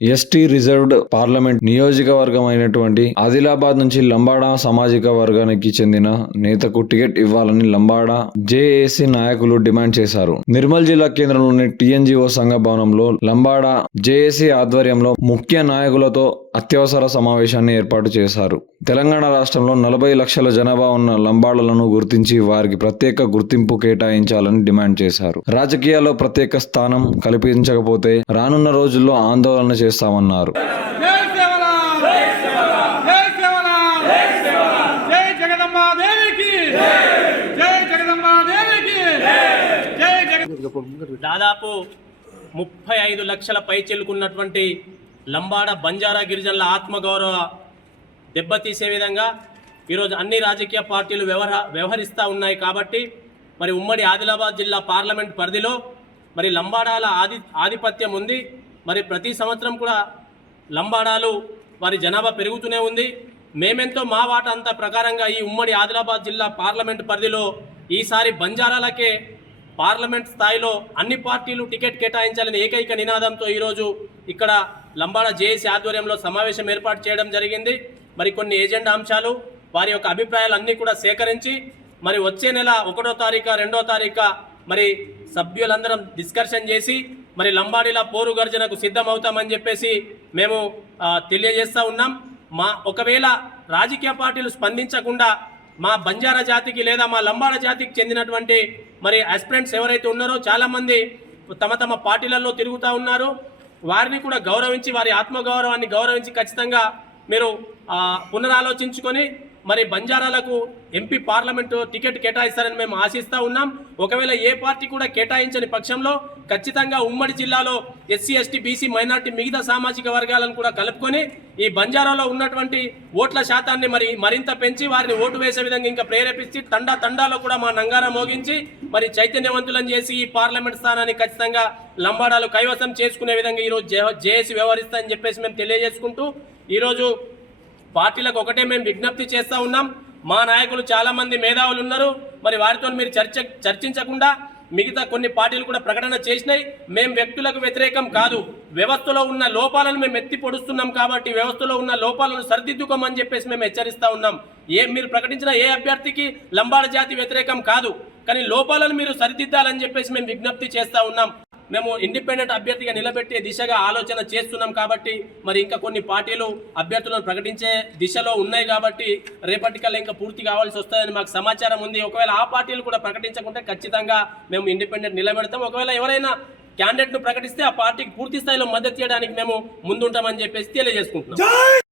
ST reserved parliament నియోజకవర్గం అయినటువంటి ఆదిలాబాద్ నుంచి లంబాడా సామాజిక వర్గానికి చెందిన నేతకు టికెట్ ఇవ్వాలని లంబాడా జేఏసీ నాయకులు డిమాండ్ చేశారు. నిర్మల్ జిల్లా కేంద్రంలోని టీఎన్జీఓ సంఘ భవనంలో లంబాడా జేఏసీ ఆధ్వర్యంలో ముఖ్య నాయకులతో అత్యవసర సమావేశాన్ని ఏర్పాటు చేశారు. తెలంగాణ రాష్ట్రంలో 40 లక్షల జనాభా ఉన్న లంబాడలను గుర్తించి వారికి ప్రత్యేక గుర్తింపు కేటాయించాలని డిమాండ్ చేశారు. రాజకీయాల్లో ప్రత్యేక స్థానం కల్పించకపోతే రానున్న రోజుల్లో ఆందోళన చేస్తామన్నారు. దాదాపు 35 లక్షల పై చెల్లుకున్నటువంటి లంబాడ బంజారా గిరిజనుల ఆత్మగౌరవ దెబ్బతీసే విధంగా ఈరోజు అన్ని రాజకీయ పార్టీలు వ్యవహరిస్తూ ఉన్నాయి. కాబట్టి మరి ఉమ్మడి ఆదిలాబాద్ జిల్లా పార్లమెంట్ పరిధిలో మరి లంబాడాల ఆధిపత్యం ఉంది. మరి ప్రతి సంవత్సరం కూడా లంబాడాలు వారి జనాభా పెరుగుతూనే ఉంది. మేమెంతో మా వాటా అంత ప్రకారంగా ఈ ఉమ్మడి ఆదిలాబాద్ జిల్లా పార్లమెంట్ పరిధిలో ఈసారి బంజారాలకే పార్లమెంట్ స్థాయిలో అన్ని పార్టీలు టికెట్ కేటాయించాలని ఏకైక నినాదంతో ఈరోజు ఇక్కడ లంబాడా జేఏసీ ఆధ్వర్యంలో సమావేశం ఏర్పాటు చేయడం జరిగింది. మరి కొన్ని ఏజెండా అంశాలు వారి యొక్క అభిప్రాయాలు అన్నీ కూడా సేకరించి మరి వచ్చే నెల 1వ తారీఖు 2వ తారీఖు మరి సభ్యులందరం డిస్కషన్ చేసి మరి లంబాడీల పోరు గర్జనకు సిద్ధమవుతామని చెప్పేసి మేము తెలియజేస్తూ ఉన్నాం. ఒకవేళ రాజకీయ పార్టీలు స్పందించకుండా మా బంజారా జాతికి లేదా మా లంబాడ జాతికి చెందినటువంటి మరి ఆస్పిరెంట్స్ ఎవరైతే ఉన్నారో చాలామంది తమ పార్టీలలో తిరుగుతూ ఉన్నారు. వారిని కూడా గౌరవించి వారి ఆత్మగౌరవాన్ని గౌరవించి ఖచ్చితంగా మీరు పునరాలోచించుకొని మరి బంజారాలకు ఎంపీ పార్లమెంటు టికెట్ కేటాయిస్తారని మేము ఆశిస్తూ ఉన్నాం. ఒకవేళ ఏ పార్టీ కూడా కేటాయించని పక్షంలో ఖచ్చితంగా ఉమ్మడి జిల్లాలో ఎస్సీ ఎస్టీ బీసీ మైనార్టీ మిగతా సామాజిక వర్గాలను కూడా కలుపుకొని ఈ బంజారాలో ఉన్నటువంటి ఓట్ల శాతాన్ని మరింత పెంచి వారిని ఓటు వేసే విధంగా ఇంకా ప్రేరేపించి తండాలో కూడా మా నంగారా మోగించి మరి చైతన్యవంతులను చేసి ఈ పార్లమెంట్ స్థానాన్ని ఖచ్చితంగా లంబాడాలు కైవసం చేసుకునే విధంగా ఈరోజు జేఏసీ వ్యవహరిస్తాయని చెప్పేసి మేము తెలియజేసుకుంటూ ఈరోజు పార్టీలకు ఒకటే మేము విజ్ఞప్తి చేస్తూ ఉన్నాం. మా నాయకులు చాలామంది మేధావులు ఉన్నారు. మరి వారితో మీరు చర్చించకుండా మిగతా కొన్ని పార్టీలు కూడా ప్రకటన చేసినాయి. మేము వ్యక్తులకు వ్యతిరేకం కాదు, వ్యవస్థలో ఉన్న లోపాలను మేము ఎత్తి పొడుస్తున్నాం. కాబట్టి వ్యవస్థలో ఉన్న లోపాలను సరిదిద్దుకోమని చెప్పేసి మేము హెచ్చరిస్తూ ఉన్నాం. మీరు ప్రకటించిన ఏ అభ్యర్థికి లంబాడ జాతి వ్యతిరేకం కాదు, కానీ లోపాలను మీరు సరిదిద్దాలని చెప్పేసి మేము విజ్ఞప్తి చేస్తూ ఉన్నాం. మేము ఇండిపెండెంట్ అభ్యర్థిగా నిలబెట్టే దిశగా ఆలోచన చేస్తున్నాం. కాబట్టి మరి ఇంకా కొన్ని పార్టీలు అభ్యర్థులను ప్రకటించే దిశలో ఉన్నాయి. కాబట్టి రేపటికల్లా ఇంకా పూర్తి కావాల్సి వస్తుందని మాకు సమాచారం ఉంది. ఒకవేళ ఆ పార్టీలు కూడా ప్రకటించకుంటే ఖచ్చితంగా మేము ఇండిపెండెంట్ నిలబెడతాం. ఒకవేళ ఎవరైనా క్యాండిడేట్ను ప్రకటిస్తే ఆ పార్టీకి పూర్తి స్థాయిలో మద్దతు చేయడానికి మేము ముందుంటామని చెప్పేసి తెలియజేసుకుంటున్నాం.